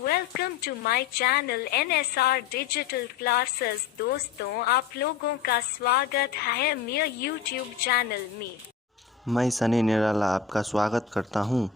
Welcome to my channel NSR digital classes. दोस्तों, आप लोगों का स्वागत है मेरे यूट्यूब चैनल में। मैं सनी निराला आपका स्वागत करता हूं।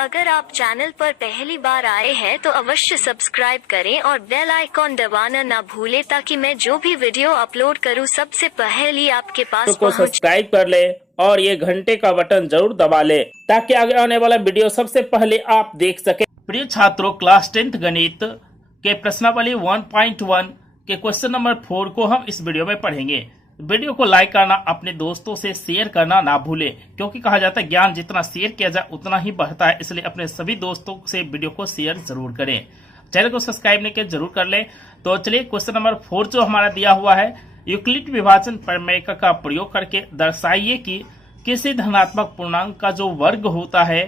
अगर आप चैनल पर पहली बार आए हैं तो अवश्य सब्सक्राइब करें और बेल आइकॉन दबाना ना भूलें ताकि मैं जो भी वीडियो अपलोड करूं सबसे पहले आपके पास को सब्सक्राइब कर ले और ये घंटे का बटन जरूर दबा ले ताकि आगे आने वाला वीडियो सबसे पहले आप देख सके। प्रिय छात्रों, क्लास 10th गणित के प्रश्नावली 1.1 के क्वेश्चन नंबर 4 को हम इस वीडियो में पढ़ेंगे। वीडियो को लाइक करना, अपने दोस्तों से शेयर करना ना भूलें, क्योंकि कहा जाता है ज्ञान जितना शेयर किया जाए उतना ही बढ़ता है। इसलिए अपने सभी दोस्तों से वीडियो को शेयर जरूर करें। चैनल को सब्सक्राइब नहीं किया जरूर कर लें। तो चलिए क्वेश्चन नंबर 4 जो हमारा दिया हुआ है, यूक्लिड विभाजन प्रमेय का प्रयोग करके दर्शाइए कि किसी धनात्मक पूर्णांक का जो वर्ग होता है,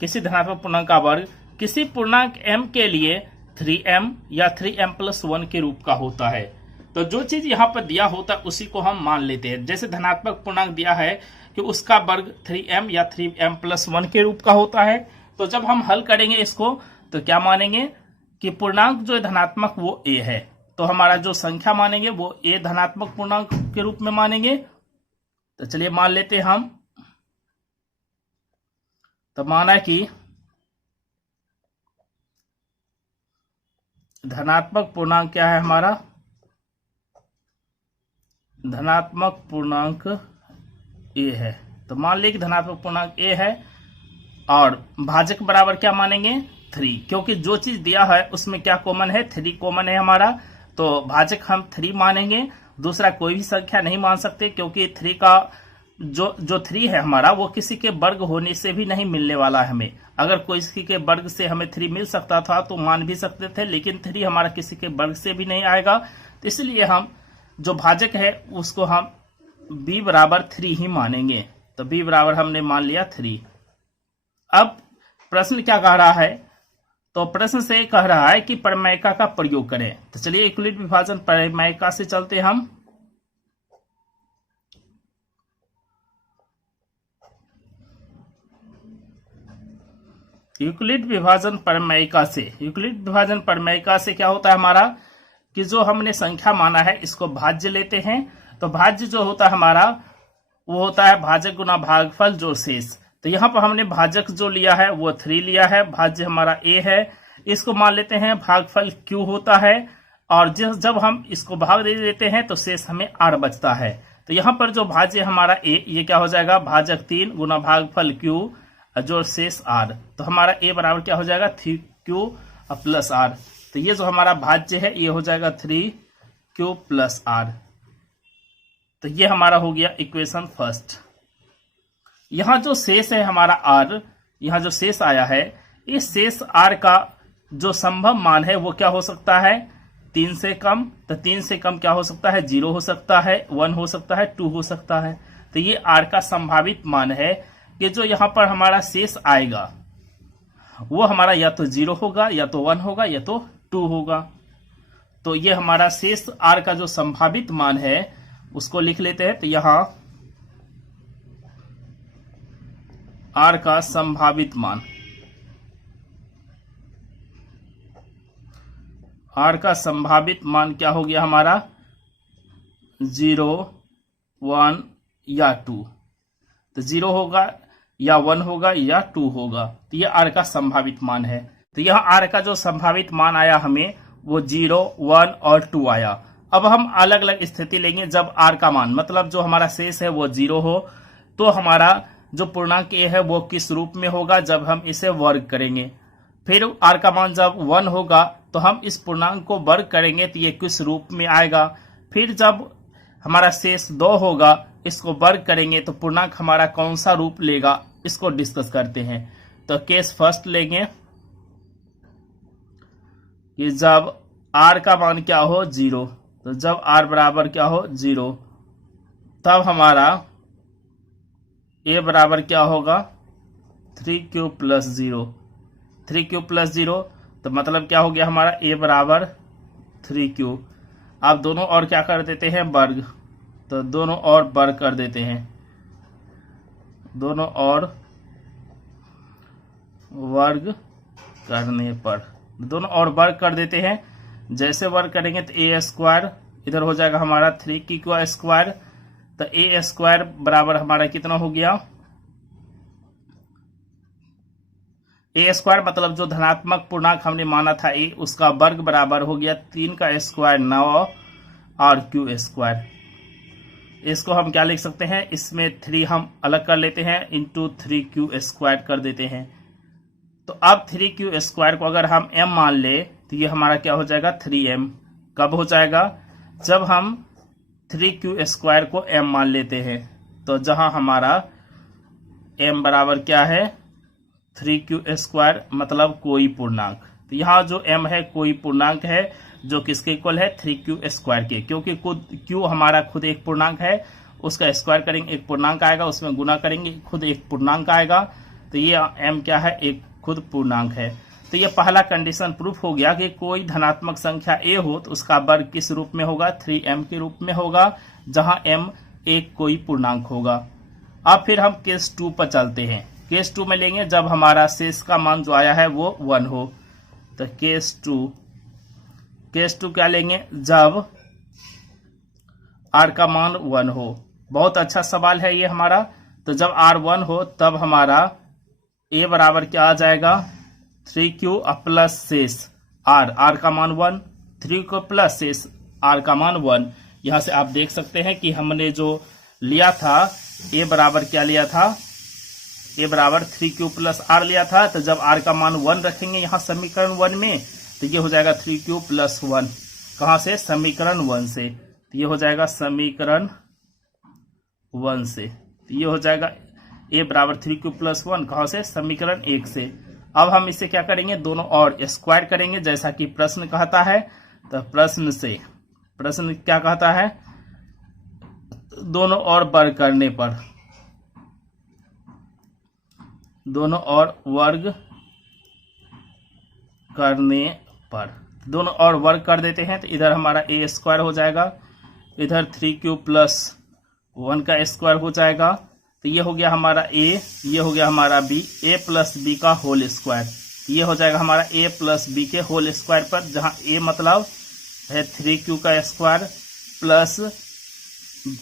किसी धनात्मक पूर्णांक का वर्ग किसी पूर्णांक m के लिए 3m या 3m+1 के रूप का होता है। तो जो चीज यहाँ पर दिया होता है उसी को हम मान लेते हैं। जैसे धनात्मक पूर्णांक दिया है कि उसका वर्ग 3m या 3m+1 के रूप का होता है, तो जब हम हल करेंगे इसको तो क्या मानेंगे कि पूर्णांक जो है धनात्मक वो a है। तो हमारा जो संख्या मानेंगे वो a धनात्मक पूर्णांक के रूप में मानेंगे। तो चलिए मान लेते हैं हम। तो माना कि धनात्मक पूर्णांक क्या है हमारा, धनात्मक पूर्णांक a है। तो मान लीजिए कि धनात्मक पूर्णांक a है और भाजक बराबर क्या मानेंगे 3, क्योंकि जो चीज दिया है उसमें क्या कॉमन है, 3 कॉमन है हमारा। तो भाजक हम 3 मानेंगे, दूसरा कोई भी संख्या नहीं मान सकते, क्योंकि 3 का जो 3 है हमारा वो किसी के वर्ग होने से भी नहीं मिलने वाला है हमें। अगर कोई किसी के वर्ग से हमें 3 मिल सकता था तो मान भी सकते थे, लेकिन 3 हमारा किसी के वर्ग से भी नहीं आएगा। तो इसलिए हम जो भाजक है उसको हम b बराबर 3 ही मानेंगे। तो b बराबर हमने मान लिया 3। अब प्रश्न क्या कह रहा है, तो प्रश्न से कह रहा है कि प्रमेयिका का प्रयोग करें। तो चलिए यूक्लिड विभाजन प्रमेयिका से चलते हम। यूक्लिड विभाजन प्रमेयिका से क्या होता है हमारा कि जो हमने संख्या माना है इसको भाज्य लेते हैं। तो भाज्य जो होता है हमारा वो होता है भाजक गुना भागफल जो शेष। तो यहाँ पर हमने भाजक जो लिया है वो 3 लिया है, भाज्य हमारा a है, इसको मान लेते हैं भागफल q होता है। और जब हम इसको भाग दे देते हैं तो शेष हमें r बचता है। तो यहाँ पर जो भाज्य हमारा a, ये क्या हो जाएगा भाजक 3 गुना भागफल q जो शेष r। तो हमारा a बराबर क्या हो जाएगा 3q + r। तो ये जो हमारा भाज्य है ये हो जाएगा 3q + r। तो ये हमारा हो गया इक्वेशन फर्स्ट। यहाँ जो शेष है हमारा r, यहाँ जो शेष आया है, इस शेष r का जो संभव मान है वो क्या हो सकता है 3 से कम। तो 3 से कम क्या हो सकता है 0 हो सकता है, 1 हो सकता है, 2 हो सकता है। तो ये r का संभावित मान है कि जो यहाँ पर हमारा शेष आएगा वो हमारा या तो 0 होगा, या तो 1 होगा, या तो 2 होगा। तो ये हमारा शेष r का जो संभावित मान है उसको लिख लेते हैं। तो यहाँ r का संभावित मान, r का संभावित मान क्या हो गया हमारा 0, 1 या 2। तो 0 होगा या 1 होगा या 2 होगा। तो ये r का संभावित मान है। तो यहाँ r का जो संभावित मान आया हमें वो 0, 1 और 2 आया। अब हम अलग अलग स्थिति लेंगे। जब r का मान मतलब जो हमारा शेष है वो 0 हो तो हमारा जो पूर्णांक a है वो किस रूप में होगा, जब हम इसे वर्ग करेंगे। फिर r का मान जब 1 होगा तो हम इस पूर्णांक को वर्ग करेंगे तो ये किस रूप में आएगा। फिर जब हमारा शेष 2 होगा इसको वर्ग करेंगे तो पूर्णांक हमारा कौन सा रूप लेगा, इसको डिस्कस करते हैं। तो केस फर्स्ट लेंगे कि जब r का मान क्या हो 0। तो जब r बराबर क्या हो 0 तब हमारा a बराबर क्या होगा 3q + 0। 3q + 0 तो मतलब क्या हो गया हमारा a बराबर 3q। आप दोनों और क्या कर देते हैं वर्ग। तो दोनों और वर्ग कर देते हैं, दोनों और वर्ग करने पर दोनों और वर्ग कर देते हैं। जैसे वर्ग करेंगे तो ए स्क्वायर इधर हो जाएगा हमारा 3q स्क्वायर, तो ए स्क्वायर बराबर हमारा कितना हो गया, ए स्क्वायर मतलब जो धनात्मक पूर्णांक हमने माना था ए, उसका वर्ग बराबर हो गया 3 का स्क्वायर 9 और क्यू स्क्वायर। इसको हम क्या लिख सकते हैं, इसमें 3 हम अलग कर लेते हैं, इंटू 3q स्क्वायर कर देते हैं। तो अब 3q स्क्वायर को अगर हम m मान ले तो ये हमारा क्या हो जाएगा 3m। कब हो जाएगा, जब हम 3q स्क्वायर को m मान लेते हैं। तो जहां हमारा m बराबर क्या है 3q स्क्वायर मतलब कोई पूर्णांक, तो यहाँ जो m है कोई पूर्णांक है जो किसके इक्वल है 3q स्क्वायर के, क्योंकि q हमारा खुद एक पूर्णांक है, उसका स्क्वायर करेंगे एक पूर्णांक आएगा, उसमें गुना करेंगे खुद एक पूर्णांक आएगा, तो ये m क्या है एक खुद पूर्णांक है। तो ये पहला कंडीशन प्रूफ हो गया कि कोई धनात्मक संख्या a हो तो उसका वर्ग किस रूप में होगा 3m के रूप में होगा, जहां m एक कोई पूर्णांक होगा। अब फिर हम केस 2 पर चलते हैं। केस 2 में लेंगे जब हमारा शेष का मान जो आया है वो 1 हो। तो केस 2 क्या लेंगे, जब r का मान 1 हो। बहुत अच्छा सवाल है ये हमारा। तो जब r 1 हो तब हमारा a बराबर क्या आ जाएगा 3q प्लस शेष r का मान 1, 3q प्लस शेष r का मान 1। यहां से आप देख सकते हैं कि हमने जो लिया था a बराबर क्या लिया था, a बराबर 3q प्लस r लिया था। तो जब r का मान 1 रखेंगे यहाँ समीकरण 1 में तो ये हो जाएगा 3q प्लस 1, कहां से समीकरण 1 से, तो ये हो जाएगा समीकरण 1 से, तो ये हो जाएगा a बराबर 3q प्लस 1 कहां से समीकरण 1 से। अब हम इसे क्या करेंगे दोनों और स्क्वायर करेंगे जैसा कि प्रश्न कहता है। तो प्रश्न क्या कहता है, दोनों और वर्ग करने पर, दोनों और वर्ग कर देते हैं। तो इधर हमारा a स्क्वायर हो जाएगा, इधर 3q प्लस 1 का स्क्वायर हो जाएगा। तो ये हो गया हमारा a, ये हो गया हमारा b, a प्लस बी का होल स्क्वायर, ये हो जाएगा हमारा a प्लस बी के होल स्क्वायर पर, जहां a मतलब है 3q का स्क्वायर प्लस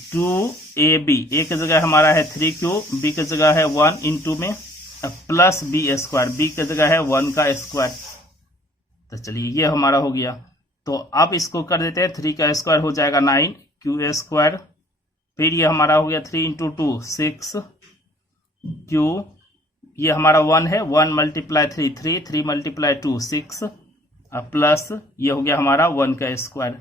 2ab, a की जगह हमारा है 3q, b की जगह है 1 इंटू में प्लस b स्क्वायर, b की जगह है 1 का स्क्वायर। तो चलिए ये हमारा हो गया। तो अब इसको कर देते हैं, 3 का स्क्वायर हो जाएगा 9 q स्क्वायर, फिर ये हमारा हो गया 3 इंटू 2 6 q, ये हमारा 1 है, 1 मल्टीप्लाई 3 3 मल्टीप्लाई 2 6 प्लस ये हो गया हमारा 1 का स्क्वायर,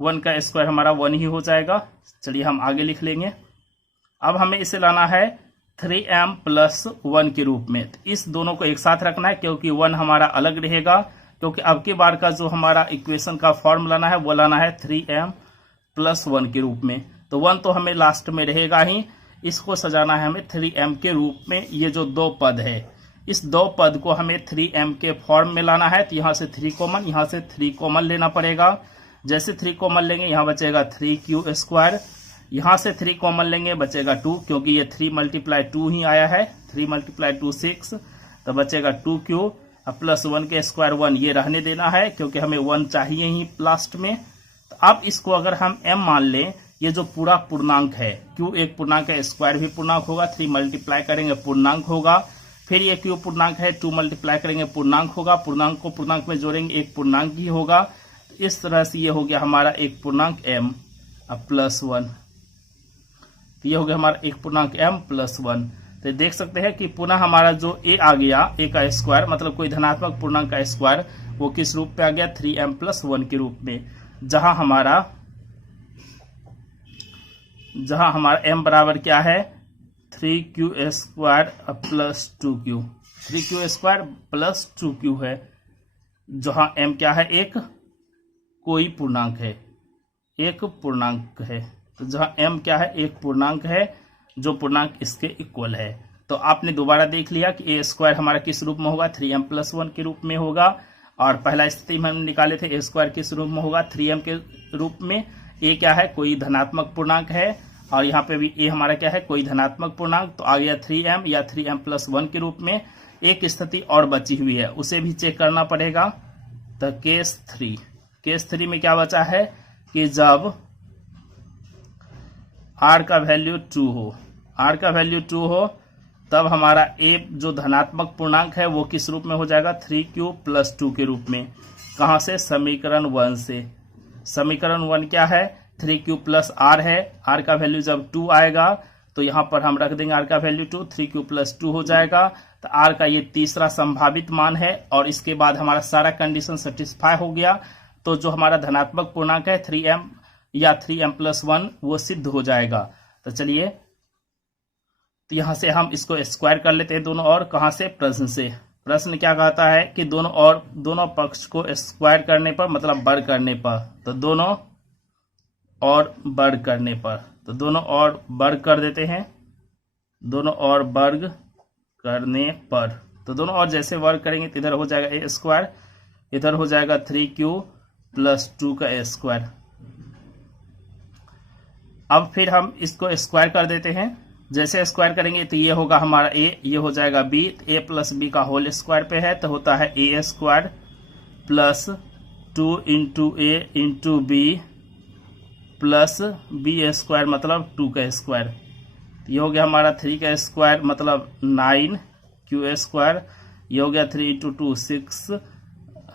1 का स्क्वायर हमारा 1 ही हो जाएगा। चलिए हम आगे लिख लेंगे। अब हमें इसे लाना है 3m प्लस 1 के रूप में। तो इस दोनों को एक साथ रखना है क्योंकि 1 हमारा अलग रहेगा, क्योंकि अब की बार का जो हमारा इक्वेशन का फॉर्म लाना है वो लाना है 3m प्लस 1 के रूप में। तो 1 तो हमें लास्ट में रहेगा ही, इसको सजाना है हमें 3m के रूप में। ये जो दो पद है, इस दो पद को हमें 3m के फॉर्म में लाना है। तो यहाँ से 3 कॉमन, यहाँ से 3 कॉमन लेना पड़ेगा। जैसे 3 कॉमन लेंगे यहाँ बचेगा 3q स्क्वायर, यहाँ से 3 कॉमन लेंगे बचेगा 2, क्योंकि ये 3 मल्टीप्लाई 2 ही आया है, 3 मल्टीप्लाई 2 6, तो बचेगा 2q प्लस 1 के स्क्वायर 1, ये रहने देना है क्योंकि हमें 1 चाहिए ही लास्ट में। तो अब इसको अगर हम m मान लें, ये जो पूरा पूर्णांक है, q एक पूर्णांक है, स्क्वायर भी पूर्णांक होगा, 3 मल्टीप्लाई करेंगे पूर्णांक होगा, फिर ये q पूर्णांक है, 2 मल्टीप्लाई करेंगे पूर्णांक होगा, पूर्णांक को पूर्णांक में जोड़ेंगे एक पूर्णांक ही होगा। इस तरह से ये हो गया हमारा एक पूर्णांक m प्लस 1, तो ये हो गया हमारा एक पूर्णांक m प्लस 1। तो देख सकते हैं कि पुनः हमारा जो a आ गया, a का स्क्वायर मतलब कोई धनात्मक पूर्णांक का स्क्वायर, वो किस रूप में आ गया 3m प्लस 1 के रूप में, जहां हमारा m बराबर क्या है 3q square plus 2q, 3q square plus 2q है, जहां m क्या है एक कोई पूर्णांक है, एक पूर्णांक है। तो जहां m क्या है एक पूर्णांक है, जो पूर्णांक इसके इक्वल है। तो आपने दोबारा देख लिया कि a स्क्वायर हमारा किस रूप में होगा 3m प्लस 1 के रूप में होगा, और पहला स्थिति में हम निकाले थे a स्क्वायर किस रूप में होगा 3m के रूप में। a क्या है कोई धनात्मक पूर्णांक है, और यहाँ पे भी a हमारा क्या है कोई धनात्मक पूर्णांक, तो आ गया 3m या 3m प्लस 1 के रूप में। एक स्थिति और बची हुई है, उसे भी चेक करना पड़ेगा। तो केस 3 में क्या बचा है कि जब r का वैल्यू 2 हो तब हमारा a जो धनात्मक पूर्णांक है वो किस रूप में हो जाएगा, 3q + 2 के रूप में। कहां से, समीकरण 1 से। समीकरण 1 क्या है, 3q + r है। r का वैल्यू जब 2 आएगा तो यहां पर हम रख देंगे r का वैल्यू 2, 3q + 2 हो जाएगा। तो r का ये तीसरा संभावित मान है और इसके बाद हमारा सारा कंडीशन सेटिस्फाई हो गया। तो जो हमारा धनात्मक पूर्णांक है 3m या 3m+1 वो सिद्ध हो जाएगा। तो चलिए, तो यहां से हम इसको स्क्वायर कर लेते हैं दोनों और। कहां से, प्रश्न से। प्रश्न क्या कहता है कि दोनों पक्ष को स्क्वायर करने पर, मतलब वर्ग करने पर, तो दोनों और वर्ग करने पर, तो दोनों और वर्ग कर देते हैं। दोनों और वर्ग करने पर, तो दोनों और जैसे वर्ग करेंगे तो इधर हो जाएगा a², इधर हो जाएगा 3q + 2 का a²। अब फिर हम इसको स्क्वायर कर देते हैं। जैसे स्क्वायर करेंगे तो ये होगा हमारा a, ये हो जाएगा b, a + b का होल स्क्वायर पे है तो होता है a² + 2 × a × b plus b² मतलब 2 का स्क्वायर। ये हो गया हमारा 3 का स्क्वायर मतलब 9q²। ये हो गया 3 × 2 6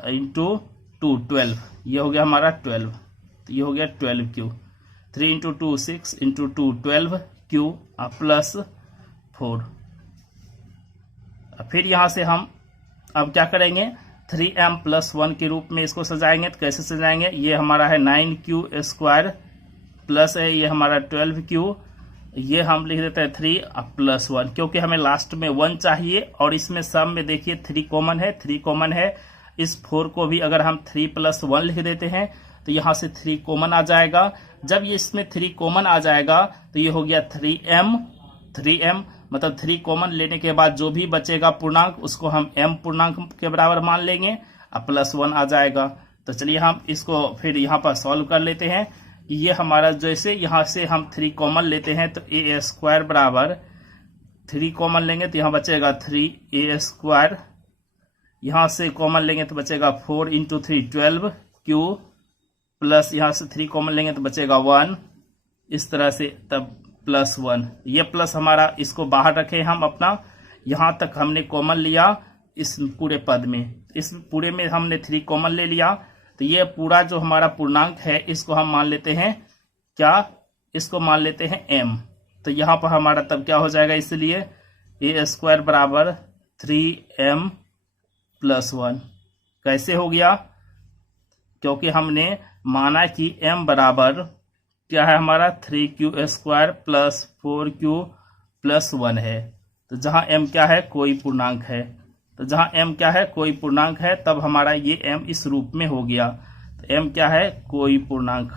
× 2 12, ये हो गया हमारा 12। तो ये हो गया 12q। 3 × 2 6 × 2 12q plus 4। फिर यहां से हम अब क्या करेंगे, 3m+1 के रूप में इसको सजाएंगे। तो कैसे सजाएंगे, ये हमारा है 9q² प्लस है ये हमारा 12q, ये हम लिख देते हैं 3+1 क्योंकि हमें लास्ट में 1 चाहिए और इसमें सम में देखिए 3 कॉमन है। इस 4 को भी अगर हम 3+1 लिख देते हैं तो यहां से 3 कॉमन आ जाएगा। जब ये इसमें 3 कॉमन आ जाएगा तो ये हो गया 3m, मतलब 3 कॉमन लेने के बाद जो भी बचेगा पूर्णांक उसको हम m पूर्णांक के बराबर मान लेंगे और +1 आ जाएगा। तो चलिए हम इसको फिर यहाँ पर सॉल्व कर लेते हैं। ये हमारा जैसे यहाँ से हम 3 कॉमन लेते हैं तो a² बराबर 3 कॉमन लेंगे तो यहाँ बचेगा 3a², यहाँ से कॉमन लेंगे तो बचेगा 4 × 3 12q प्लस यहाँ से 3 कॉमन लेंगे तो बचेगा 1, इस तरह से तब +1। ये प्लस हमारा इसको बाहर रखे हम अपना, यहाँ तक हमने कॉमन लिया इस पूरे पद में, इस पूरे में हमने 3 कॉमन ले लिया। तो ये पूरा जो हमारा पूर्णांक है इसको हम मान लेते हैं क्या, इसको मान लेते हैं m। तो यहाँ पर हमारा तब क्या हो जाएगा, इसलिए a² बराबर 3m+1। कैसे हो गया, क्योंकि हमने माना कि m बराबर क्या है हमारा 3q² + 4q + 1 है। तो जहां m क्या है, कोई पूर्णांक है, तो जहां m क्या है, कोई पूर्णांक है, तब हमारा ये m इस रूप में हो गया। तो m क्या है, कोई पूर्णांक,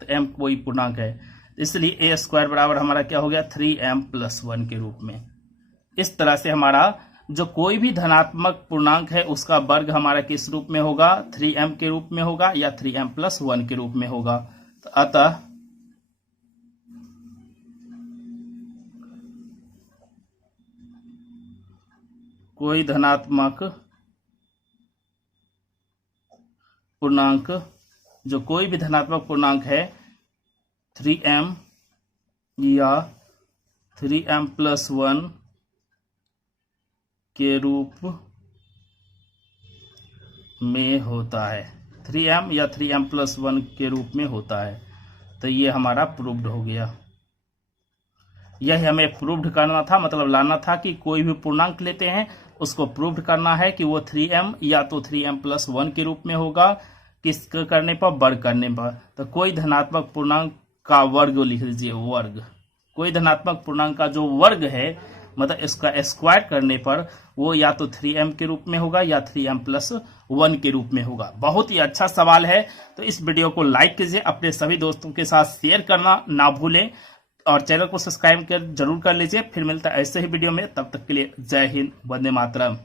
तो m कोई पूर्णांक है, इसलिए a² बराबर हमारा क्या हो गया 3m+1 के रूप में। इस तरह से हमारा जो कोई भी धनात्मक पूर्णांक है उसका वर्ग हमारा किस रूप में होगा, 3m के रूप में होगा या 3m+1 के रूप में होगा। तो अतः कोई धनात्मक पूर्णांक, जो कोई भी धनात्मक पूर्णांक है 3m या 3m+1 के रूप में होता है, 3m या 3m+1 के रूप में होता है। तो ये हमारा प्रूव्ड हो गया। यह हमें प्रूव्ड करना था, मतलब लाना था कि कोई भी पूर्णांक लेते हैं उसको प्रूव्ड करना है कि वो 3m या तो 3m+1 के रूप में होगा, किस करने पर, वर्ग करने पर। तो कोई धनात्मक पूर्णांक का वर्ग लिख लीजिए, वर्ग। कोई धनात्मक पूर्णांक का जो वर्ग है, मतलब इसका स्क्वायर करने पर वो या तो 3m के रूप में होगा या 3m+1 के रूप में होगा। बहुत ही अच्छा सवाल है। तो इस वीडियो को लाइक कीजिए, अपने सभी दोस्तों के साथ शेयर करना ना भूलें और चैनल को सब्सक्राइब जरूर कर लीजिए। फिर मिलता है ऐसे ही वीडियो में, तब तक के लिए जय हिंद, वंदे मातरम।